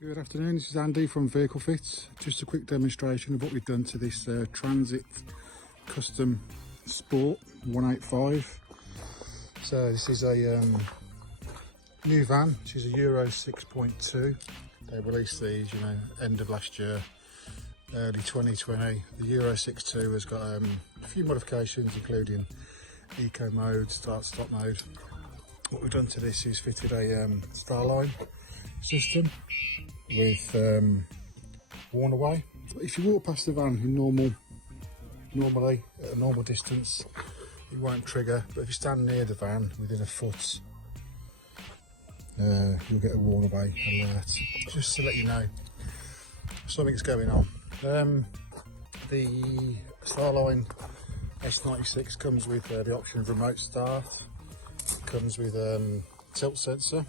Good afternoon, this is Andy from Vehicle Fits. Just a quick demonstration of what we've done to this Transit Custom Sport 185. So this is a new van, which is a Euro 6.2. They released these, end of last year, early 2020. The Euro 6.2 has got a few modifications, including eco mode, start-stop mode. What we've done to this is fitted a Starline system with worn away. If you walk past the van in normally at a normal distance, it won't trigger, but if you stand near the van within a foot, you'll get a worn away alert, just to let you know something's going on. The Starline S96 comes with the option of remote start. It comes with tilt sensor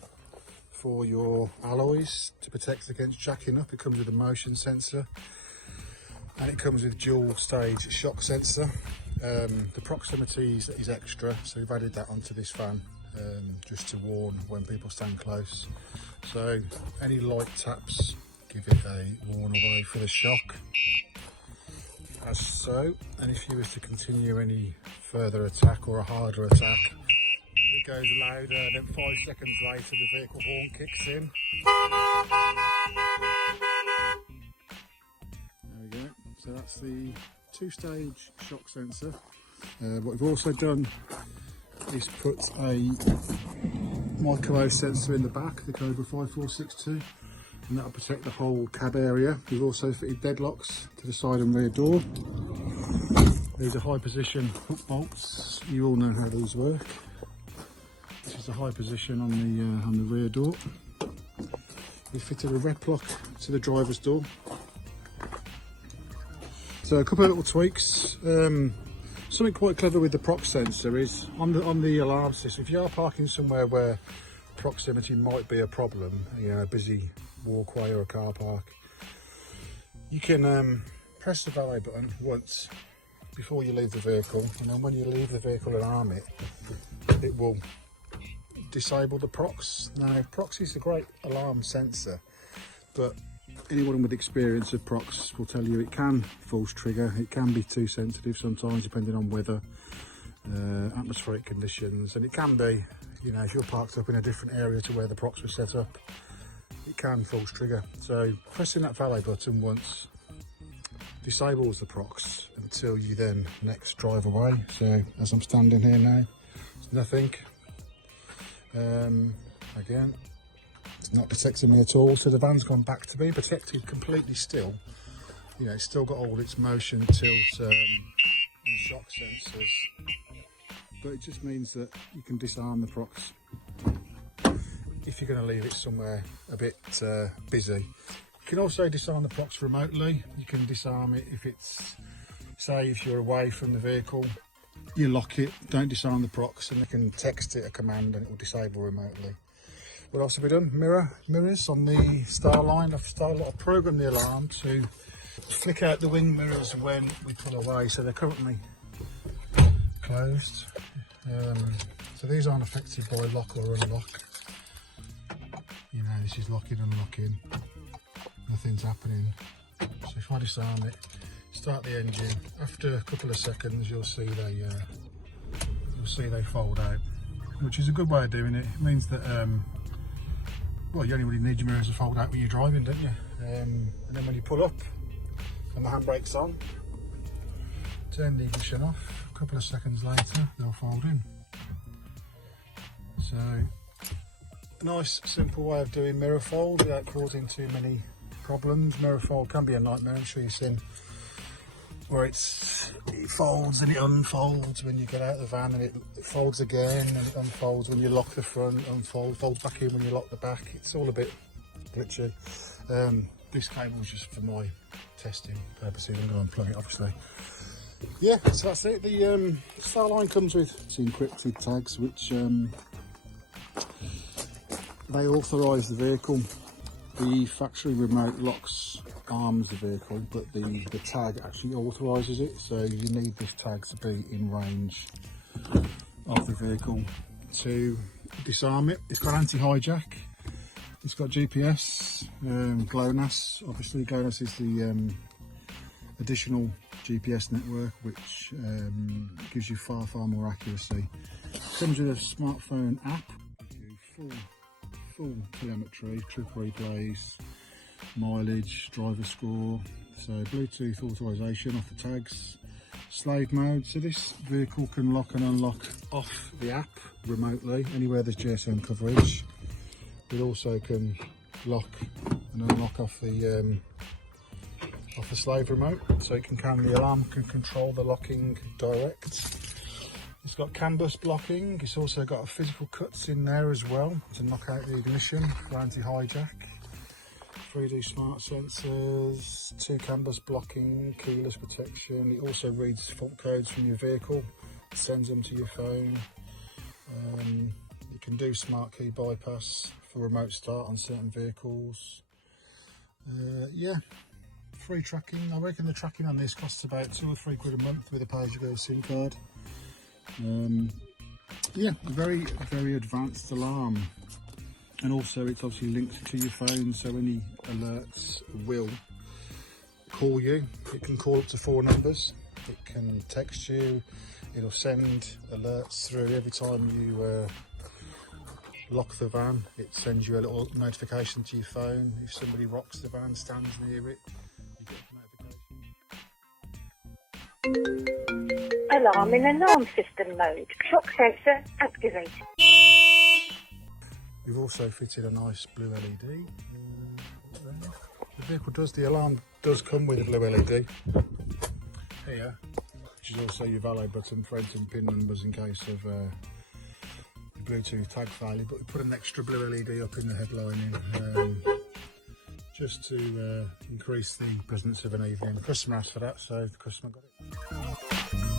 for your alloys to protect against jacking up. It comes with a motion sensor, and it comes with dual stage shock sensor. The proximity is extra, so we've added that onto this van just to warn when people stand close. So any light taps give it a warn away for the shock, as so. And if you was to continue any further attack or a harder attack, it goes louder, and then 5 seconds later the vehicle horn kicks in. There we go. So that's the 2-stage shock sensor. What we've also done is put a micro sensor in the back, the Cobra 5462, and that'll protect the whole cab area. We've also fitted deadlocks to the side and rear door. These are high position hook bolts. You all know how these work. This is a high position on the rear door. We fitted a rep lock to the driver's door. So a couple of little tweaks. Something quite clever with the prox sensor is on the alarm system. If you are parking somewhere where proximity might be a problem, a busy walkway or a car park, you can press the valet button once before you leave the vehicle, and then when you leave the vehicle and arm it, it will disable the prox. Now, prox is a great alarm sensor, but anyone with experience of prox will tell you it can false trigger. It can be too sensitive sometimes, depending on weather, atmospheric conditions, and it can be, if you're parked up in a different area to where the prox was set up, it can false trigger. So pressing that valet button once disables the prox until you then next drive away. So as I'm standing here now, there's nothing. Again, it's not protecting me at all, so the van's gone back to being protected completely still. It's still got all its motion, tilt and shock sensors, but it just means that you can disarm the prox if you're going to leave it somewhere a bit busy. You can also disarm the prox remotely. You can disarm it if it's, say, if you're away from the vehicle, you lock it, don't disarm the prox, and you can text it a command and it will disable remotely. What else have we done? Mirrors on the Starline. I've programmed the alarm to flick out the wing mirrors when we pull away, so they're currently closed. So these aren't affected by lock or unlock. This is locking, unlocking. Nothing's happening. So if I disarm it, start the engine, after a couple of seconds you'll see they fold out, which is a good way of doing it. It means that well, you only really need your mirrors to fold out when you're driving, don't you? And then when you pull up and the handbrake's on, turn the ignition off, a couple of seconds later they'll fold in. So nice simple way of doing mirror fold without causing too many problems. Mirror fold can be a nightmare, I'm sure you've seen, where it folds and it unfolds when you get out of the van, and it folds again and it unfolds when you lock the front, folds back in when you lock the back. It's all a bit glitchy. This cable is just for my testing purposes. I'm going to unplug it, obviously. Yeah, so that's it. The Starline comes with two encrypted tags, which they authorise the vehicle. The factory remote locks arms the vehicle, but the tag actually authorises it, so you need this tag to be in range of the vehicle to disarm it. It's got anti-hijack, it's got GPS, GLONASS. Obviously GLONASS is the additional GPS network, which gives you far more accuracy. It comes with a smartphone app, full telemetry, trip replays, mileage, driver score, so Bluetooth authorization off the tags, slave mode, so this vehicle can lock and unlock off the app remotely anywhere there's GSM coverage. It also can lock and unlock off the slave remote, so the alarm can control the locking direct. It's got CANBUS blocking. It's also got physical cuts in there as well to knock out the ignition for anti-hijack. 3D smart sensors, 2 CANBUS blocking, keyless protection. It also reads fault codes from your vehicle, sends them to your phone. You can do smart key bypass for remote start on certain vehicles. Yeah, free tracking. I reckon the tracking on this costs about £2 or £3 a month with a pay-as-you-go SIM card. Yeah, a very advanced alarm, and also it's obviously linked to your phone, so any alerts will call you. It can call up to 4 numbers, it can text you, it'll send alerts through every time you lock the van. It sends you a little notification to your phone. If somebody rocks the van, stands near it, you get a notification. Alarm in alarm system mode. Shock sensor activated. We've also fitted a nice blue LED. The alarm does come with a blue LED here, which is also your valet button for entering PIN numbers in case of your Bluetooth tag failure. But we put an extra blue LED up in the headlining just to increase the presence of an evening. The customer asked for that, so the customer got it.